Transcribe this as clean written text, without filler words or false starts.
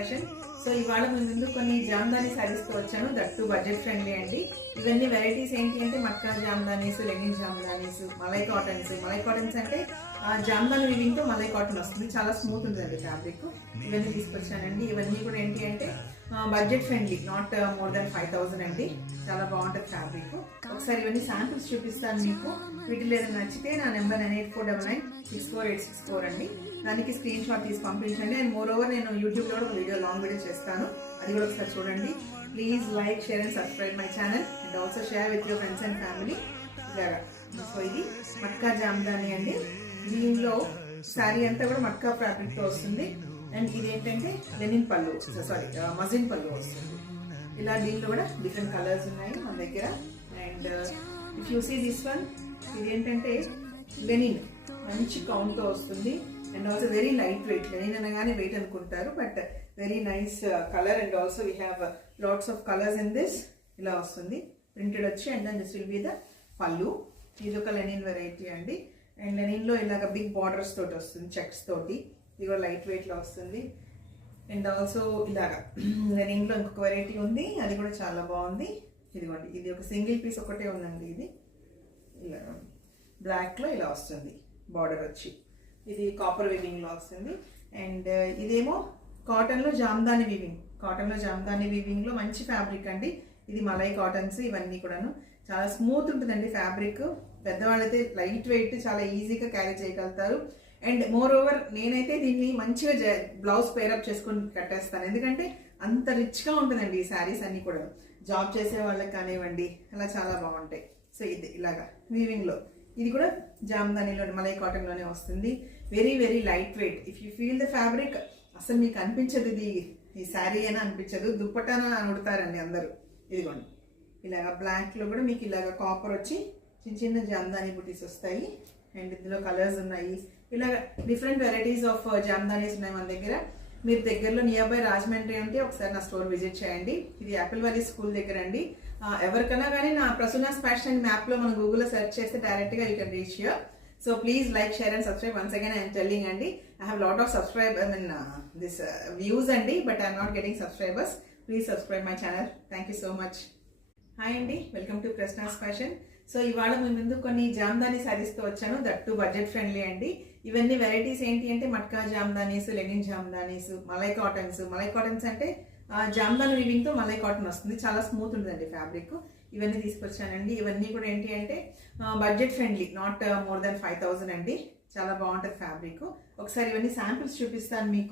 Fashion. So ఇవాళ మీ ముందు కొన్ని జామ్దానీ సారీస్ తో వచ్చాను. దట్ టు బడ్జెట్ ఫ్రెండ్లీ అండి. ఇవన్నీ వెరైటీస్ ఏంటి అంటే మక్కా జామ్దానీస్, లెనిన్ జామ్దానీస్, మలై కాటన్స్ అంటే జామ్దాని వీవింగ్ తో మలై కాటన్ వస్తుంది. చాలా స్మూత్ ఉంటుందండి ఫ్యాబ్రిక్. ఇవన్నీ తీసుకొచ్చానండి. ఇవన్నీ కూడా ఏంటి అంటే budget friendly, not more than 5000 అండి. చాలా బాగుంటుంది ఫ్యాబ్రిక్. ఒకసారి ఇవన్నీ శాంపిల్స్ చూపిస్తాను మీకు. వీటిలో ఏదైనా నచ్చితే నా నెంబర్ 9849964864 అండి. దానికి స్క్రీన్ షాట్ తీసి పంపించండి. అండ్ మోర్ ఓవర్ నేను యూట్యూబ్లో కూడా వీడియో లాంగ్ వీడియో చేస్తాను, అది కూడా ఒకసారి చూడండి. Please like, share and subscribe my channel and also share with your friends and family. ఇలాగా సో ఇది మట్కా జామ్దాని అండి. దీనిలో శారీ అంతా కూడా మట్కా ఫ్యాబ్రిక్ తో వస్తుంది. అండ్ ఇదేంటంటే లెనిన్ పళ్ళు, సారీ మజిన్ పళ్ళు వస్తుంది. ఇలా దీనిలో కూడా డిఫరెంట్ కలర్స్ ఉన్నాయి మన దగ్గర. And if you see this one, ఇదేంటంటే లెనిన్ మంచి కౌంట్ తో వస్తుంది. And also very light weight. Linen అనగానే వెయిట్ అనుకుంటారు, but very nice colour. And also we have lots of colours in this. ఇలా వస్తుంది ప్రింటెడ్ వచ్చి. And then this will be the పళ్ళు. ఇది ఒక లెనిన్ వెరైటీ అండి. అండ్ లెనిన్ లో ఇలాగ బిగ్ బార్డర్స్ తోటి వస్తుంది, చెక్స్ తోటి. ఇది కూడా లైట్ వెయిట్ లో వస్తుంది. అండ్ ఆల్సో ఇలాగా లెనిన్ లో ఇంకొక వెరైటీ ఉంది, అది కూడా చాలా బాగుంది. ఇదిగోండి, ఇది ఒక సింగిల్ పీస్ ఒకటే ఉందండి. ఇది ఇలా బ్లాక్ లో ఇలా వస్తుంది బార్డర్ వచ్చి. ఇది కాపర్ వీవింగ్ లో వస్తుంది. అండ్ ఇదేమో కాటన్ లో జామ్దాని వీవింగ్ లో మంచి ఫ్యాబ్రిక్ అండి. ఇది మలై కాటన్స్. ఇవన్నీ కూడాను చాలా స్మూత్ ఉంటుందండి ఫ్యాబ్రిక్. పెద్దవాళ్ళైతే లైట్ వెయిట్ చాలా ఈజీగా క్యారీ చేయగలుగుతారు. అండ్ మోర్ ఓవర్ నేనైతే దీన్ని మంచిగా బ్లౌజ్ పేరప్ చేసుకొని కట్టేస్తాను, ఎందుకంటే అంత రిచ్ గా ఉంటుందండి ఈ శారీస్ అన్ని కూడా. జాబ్ చేసే వాళ్ళకి కానివ్వండి, అలా చాలా బాగుంటాయి. సో ఇది ఇలాగా వీవింగ్ లో, ఇది కూడా జామ్దానిలో మలై కాటన్ లోనే వస్తుంది. Very very light wait. If you feel the fabric, అసలు మీకు అనిపించదు ఇది ఈ శారీ అయినా అనిపించదు, దుప్పటాన ఉడతారండి అందరూ. ఇదిగోండి ఇలాగా బ్లాక్ లో కూడా మీకు ఇలాగ కాపర్ వచ్చి చిన్న చిన్న జామ్దాని బుటీస్ వస్తాయి. అండ్ ఇందులో కలర్స్ ఉన్నాయి. ఇలాగ డిఫరెంట్ వెరైటీస్ ఆఫ్ జామ్దానీస్ ఉన్నాయి మన దగ్గర. మీరు దగ్గరలో నియర్ బై రాజమండ్రి అంటే ఒకసారి నా స్టోర్ విజిట్ చేయండి. ఇది యాపిల్ వ్యాలీ స్కూల్ దగ్గర అండి. ఎవరికైనా కానీ నా ప్రసూనాస్ ఫ్యాషన్ మ్యాప్ లో మనం గూగుల్లో సెర్చ్ చేస్తే డైరెక్ట్ గా you can reach here. So please like, share and subscribe. Once again I'm telling అండి, I have lot of this views అండి, but I'm not getting subscribers. Please subscribe my channel. Thank you so much. Hi అండి, welcome to Prasuna's fashion. So ఇవాళ మీ ముందు కొన్ని జామ్దానీ సారీస్ తో వచ్చాను. That to budget friendly అండి. ఇవన్నీ వెరైటీస్ ఏంటి అంటే మట్కా జామ్దానీస్, లెనిన్ జామ్దానీస్, మలై కాటన్స్ అంటే జామ్దాని వీవింగ్ తో మలై కాటన్ వస్తుంది. చాలా స్మూత్ ఉంటుందండి ఫ్యాబ్రిక్. ఇవన్నీ తీసుకొచ్చానండి. ఇవన్నీ కూడా ఏంటి అంటే budget friendly, not more than 5000 అండి. చాలా బాగుంటుంది ఫ్యాబ్రిక్. ఒకసారి ఇవన్నీ శాంపిల్స్ చూపిస్తాను మీకు.